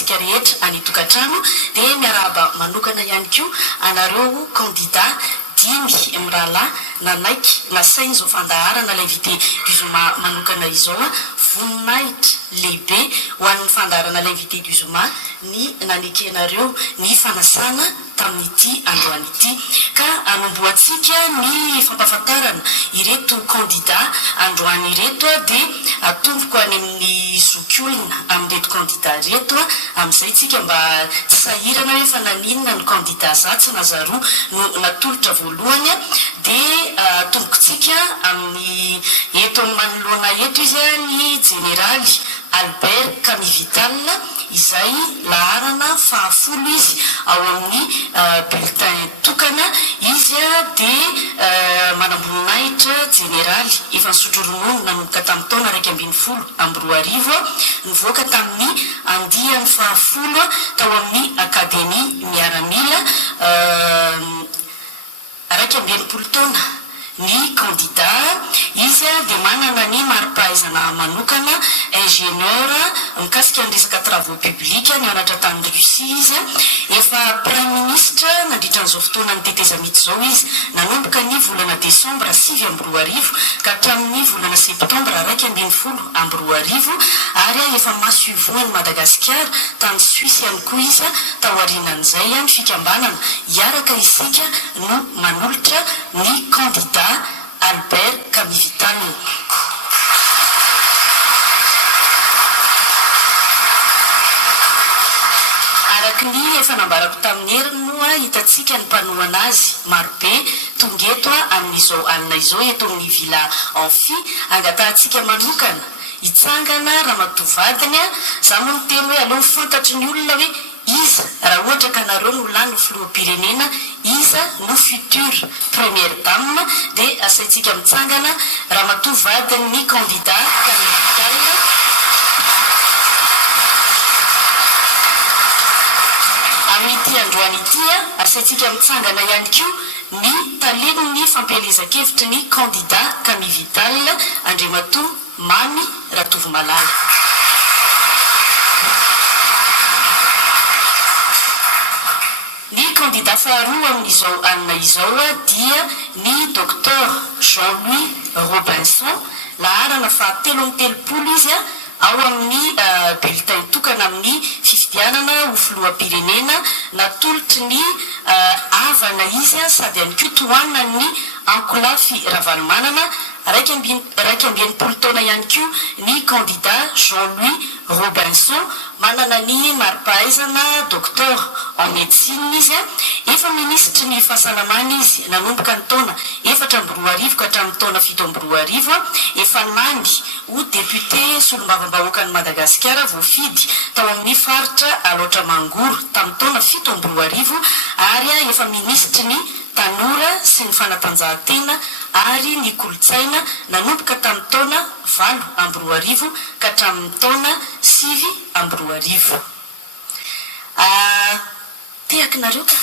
antsika rehetra any tokantrano dia miarahaba manokana ihany koa anareo candidat dimy am'rahalahy nanaiky nasainy zao fandaharana l'invité du Zoma manokana izao voninahitra lehibe ho an'ny fandaharana l'invité du Zoma ny nanekenareo ny fanasana tamin'ity androany ity ka anomboatsika ny fampafantarana ireto candidat androany ireto dia atomboko any amin'ny zokiolona amin'reto candidat reto amin'izay tsika mba tsy sahirana hoe fa naninona ny candidat zatsy nazaroa no natolotra voalohany dia atombokotsika amin'ny eto amin'ny manoloana eto izy ny généraly Albert Camivital izay laharana fahafolo izy ao amin'ny bulletin tokana izy dia manamboninahitra généraly efa nisotro ronono nanomboka tamin'ny taona 2012 nivoaka tamin'ny andiany fahafolo tao amin'ny akademia miaramila 20 taona ny candidat izy dia manana ny mari-pahaizana manokana ingénieur mikasika ny resaka travaux publics ny anatra tany Russie izy efa prime ministre nandritra n'izao fotoana ny teteza mity zao izy nanomboka ny volana décembre 2010 ka hatramin'ny volana septembre 2010 ary efa masoivoany Madagasikara tany Suisse ihany koa izy tao aorianan'izay ny fikambanana iaraka isika no manolotra ny candidat Albert Camivital. Araka ny efa nambarako tamin'ny heriny moa hitatsika ny mpanohana azy marobe tongeto amin'izao alina izao eto amin'ny villa Amphi angatahantsika manokana hitsangana ramatovadiny za moa miteny hoe aloha fantatry ny olona hoe iza raha ohatra ka nareo no lany filoham-pirenena iza no future première dame dia asaintsika mitsangana ramatovadiny ny candidat Camivital amin'ity androany ity asaintsika mitsangana ihany koa ny taleniny fampielezan-kevitry ny candidat Camivital Andriamatoa Mamy Ratovomalala. Ny candidat faharoa amin'izao anina izao dia ny docteur Jean-Louis Robinson laharana fahatelo amin'ny telopolo izy ao amin'ny bulletin tokana amin'ny fifidianana ho filoham-pirenena natolotry ny avana izy sady ihany koa tohanina ny Ankolafy Ravalomanana raiky ambin'ny polo taona ihany koa ny candidat Jean-Louis Robinson manana ny mari-pahaizana docteur en médecine izy efa ministre ny fahasalamana izy nanomboka ny taona 2014 ka hatramin'ny taona 2017 efa nandy ho député solombavam-bahoaka ny Madagasikara voafidy tao amin'ny faritra aloatra mangoro tamin'ny taona 2017 ary efa ministre ny tanora sy ny fanatanjahantena ary ny kolotsaina nanomboka tamin'ny taona 2020 ka hatramin'ny taona 2020. Teaky nareo ka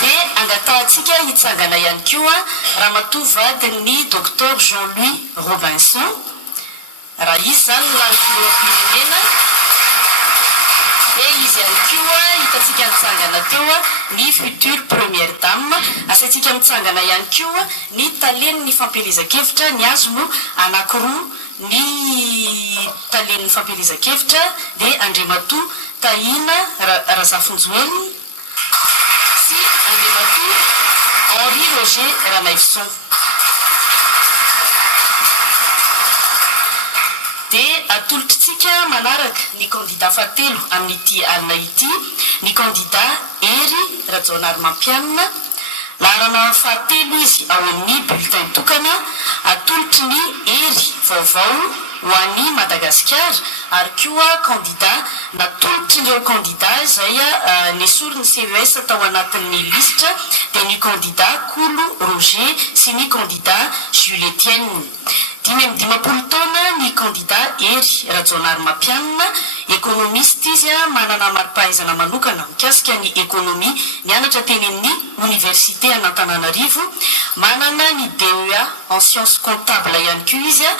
dia angatahantsika hitsangana ihany koa ramatovadiny docteur Jean-Louis Robinson raha izy zany lany filoham-pirenena dia izy ihany koa hitatsika mitsangana teo ny future première dame asaintsika mitsangana ihany koa ny taleniny fampielezan-kevitra ny azo no anankiroa ny taleniny fampielezan-kevitra dia Andriamatoa Tahina Razafonjoeliny sy Andriamatoa Henri Roger Ranaivson. Dia atolotritsika manaraka ny candidat fahatelo amin'ity alina ity ny candidat Hery Rajaonarimampianina laharana fahatelo izy ao amin'ny bulletin tokana atolotry ny Hery vaovao ho an'ny Madagasikara ary koa candidat natolotry ireo candidat izay nesoriny CES tao anatin'ny listre dia ny candidat Kolo Roger sy ny candidat Jules Etienne dimapolo taona ny candidat Hery Rajaonarimampianina, économiste izy a, manana mari-pahaizana manokana mikasika ny économie, nianatra teny amin'ny université an'Antananarivo, manana ny DEA en sciences comptables ihany koa izy a,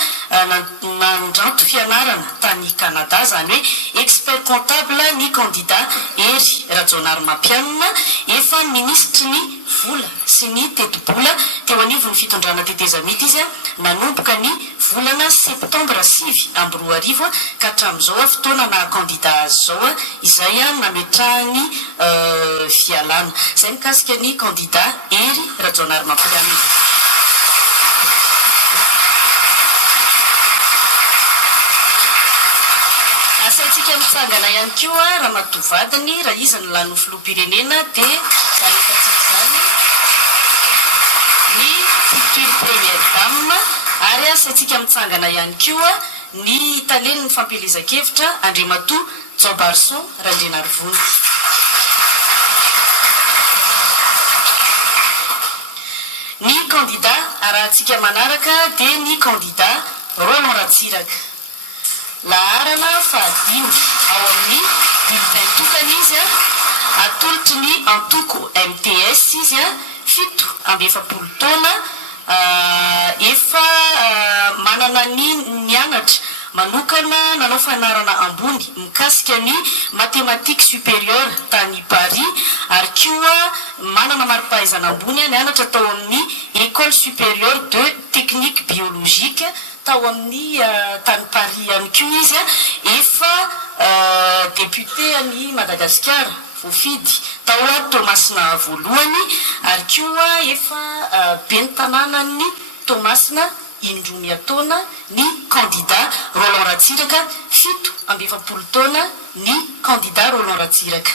nandranto fianarana tany Canada, zany hoe expert comptable ny candidat Hery Rajaonarimampianina, efa ministre ny vola sy ny teti-bola teo anivon'ny fitondrana tetezamity izy a, nanomboka ny volana septambra 5 amby 2000 ka hatramin'izao fotoana na candidat azy zao izay nametrahany fialana. Zay mikasika ny candidat Hery Rajaonarimampianina. Asaitsika mitsangana ihany koa Ramatoavadiny raha izy ny lany filoham-pirenena dia zany ny future première dame, ary asaitsika mitsangana ihany koa ny taleniny fampelezan-kevitra Andriamatoa Jaobarson Randrianarivony. Ny candidat arahantsika manaraka dia ny candidat Roland Ratsiraka. Laharana fahadimy ao amin'ny bulletin tokana izy atolotry ny antoko MTS izy 7 taona, efa manana ny nianatra manokana nanao fanarana ambony mikasika ny mathématique supérieure tany Paris, ary koa manana mari-pahaizana ambony nianatra tao amin'ny école supérieure de technique biologique tao amin'ny tany Paris ihany koa izy efa député any Madagasikara voafidy tao Tomasina voalohany, ary koa efa ben'ny tanànany Tomasina indroa taona ny candidat Roland Ratsiraka, 70 taona ny candidat Roland Ratsiraka.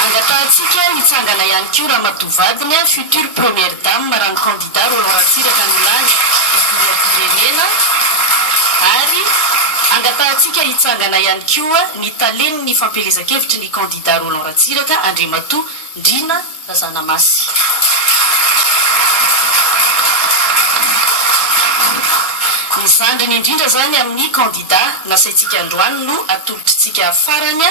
Angatahantsika mitsangana ihany koa Ramatoavadiny, future première dame raha ny candidat Roland Ratsiraka ny lany filoham-pirenena, ary angatahantsika hitsangana ihany koa ny taleniny fampelezan-kevitry ny candidat Roland Ratsiraka Andriamatoa Ndrina Razanamasy. Ny zandriny indrindra zany amin'ny candidat nasaitsika androany no atolotritsika farany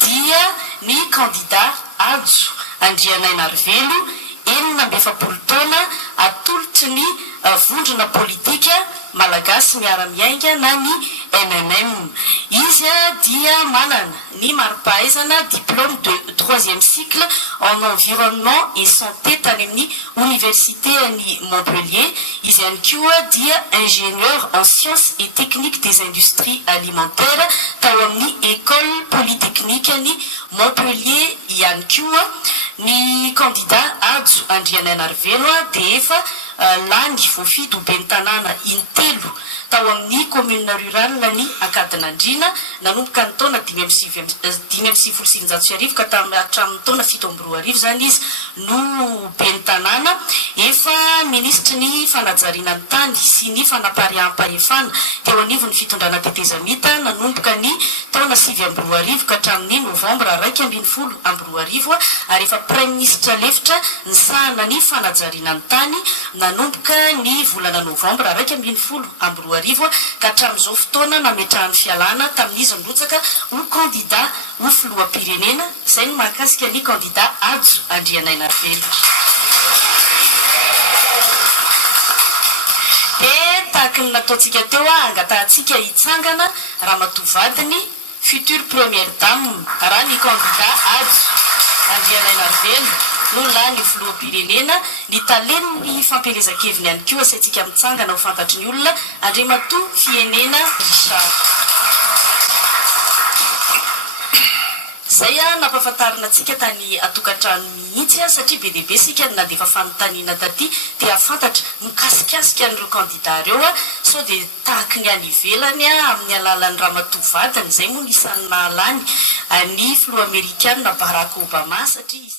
dia ny candidat Ajo Andrianainarivelo, 70 taona, atolotry ny vondrona politika malagasy miara-miainga na ny MMM. Izy dia manana ny mari-pahaizana diplôme de 3e cycle en environnement et santé tany amin'ny université ny Montpellier. Izy ihany koa dia ingénieur en sciences et techniques des industries alimentaires tao amin'ny école polytechnique ny Montpellier ihany koa. Ny candidat Ajo Andrianainarivelo dia efa lany voafidy ho ben'ny tanàna intelo tao amin'ny commune rurale ny Ankadinandriana, nanomboka ny taona 576 ka hatramin'ny taona 7 zany izy no ben'ny tanàna, efa ministre ny fanajariana ny tany sy ny fanapariam-pahefana teo anivon'ny fitondrana tetezamita, nanomboka ny taona 7 ka hatramin'ny novambra 12 ary efa prime ministre lefitra ny sahana ny fanajariana ny tany nanomboka ny volana novambra 12 ka hatramin'izao fotoana nametrahany fialana tamin'izy nirotsaka ho candidat ho filoham-pirenena. Izay no mahakasika ny candidat Ajo Andrianainarivelo. Dia tahaka ny nataontsika teo angatahantsika hitsangana Ramatoavadiny, future première dame raha ny candidat Ajo Andrianainarivelo no lany filoham-pirenena. Ny taleniny fampelezan-keviny ihany koa asaitsika mitsangana ho fantatry ny olona Andriamatoa Fienena Richard. Zay nampahafantarina antsika tany atokantrano mihitsy satria be dia be sika na dia efa fanontaniana taty dia afantatra mikasikasika an'ireo candidat reo sao dia tahaka ny any ivelany amin'ny alalan'ny Ramatoavadiny. Zay moa nisan'ny nahalany ny filoha amerikana Barack Obama satria